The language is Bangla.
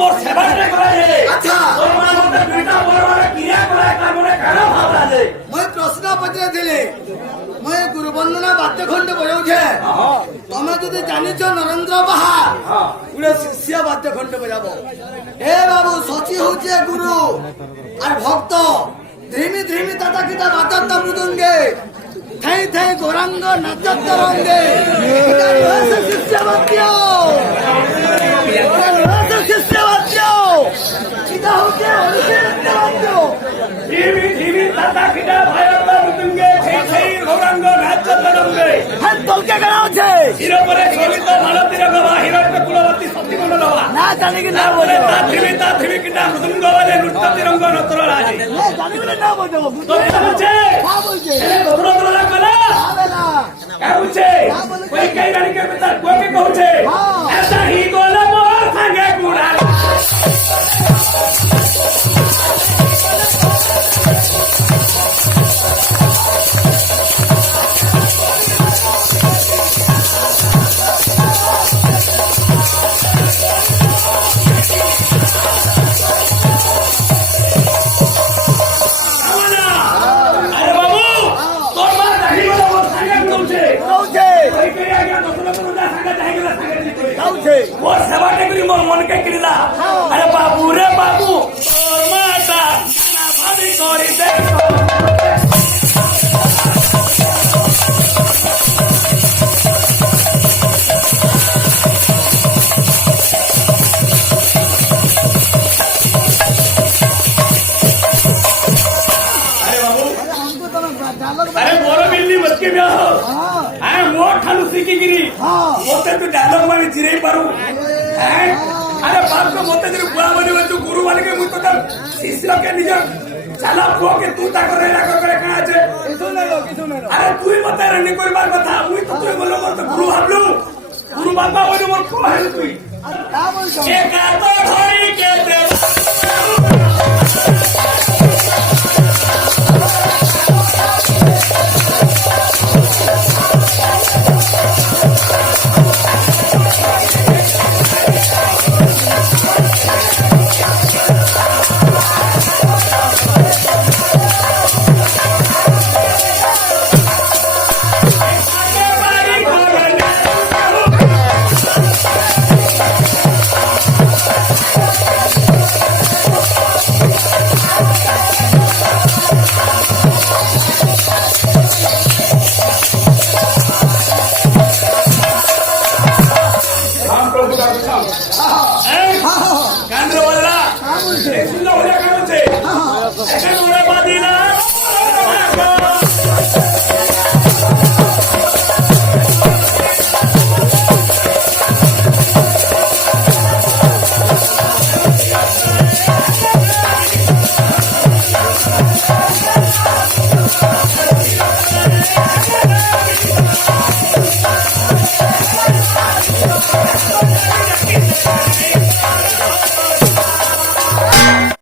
মোর সেবাটা করে আচ্ছা তোর মা মতে দুইটা বড় বড় ক্রিয়া করে তার মনে কেন ভাবলা যে মই প্রশ্ন পচারিলি মই গুরু বন্দনা বাদ্য খণ্ড বজাউছে তুমি যদি জানিছ নরেন্দ্র বাহার পুরো শিষ্য বাদ্য খণ্ড বজাব এ বাবু সচি হচ্ছে গুরু আর ভক্ত ধ্রিমি ধ্রিমি তাতা কিতা বাজাত মৃদঙ্গে থাই থাই গৌরাঙ্গ নাচত রঙ্গে শিষ্য বাদ্য শিষ্য বাদ্য কিতা হচ্ছে হরিশিষ্ট বাদ্য টিভি টিভি দাদা কিটা ভাইরাল রুতুঙ্গে সেই সেই গৌরাঙ্গ নাচ তরঙ্গে হ্যাঁ তোলকে কেন আছে হিরো পরে কবিতা মালতীর গবা হিরোইতে কুলবতী সত্যিমন গবা না জানি কি না তারপরে বলবো তা টিভি কিটা মৃদঙ্গ বাজে নৃত্য তিরঙ্গ নতর রাজে জানি বলে না বলবো তো এটা বলছে হ্যাঁ বলছে এ বড় বড় লাগলা হবে না क्या पूछे कोई कई गाड़ी के पिता को के कहूचे ऐसा ही गोला मोर संगे गुड़ा अरे बाबू तोर मार दाढ़ी वाला मोर संगे गुड़ाउचे কৌছে कोई कई आ गया दस लोग मुझे संगे जाएगा संगे नहीं কৌছে मोर सेवा टेकरी मोर मन के किला अरे बाबू रे बाबू तोर माता खाना भाभी कोरी दे अरे बाबू हमको तो डायलॉग अरे मोर बिल्ली मत के ब्याह हाँ आए मोर ठालू सीखी गिरी हाँ मोते तू डायलॉग मारी जिरे पारू हैं अरे बाप को मोते जरे बुआ बने तू गुरु वाले के मुझ तो तब शिष्य के निज चला को के तू ता करे ला करे कहां छे কিছু না লো কিছু না अरे तू ही बता रने कोई बात बता मुई तो तू बोलो मोर तो गुरु हाबलू गुरु बाबा बोले मोर को है तू তা বলছো एक तो धरी के दे हम प्रभु का হ্যাঁ कांद्र वाला তা বলছে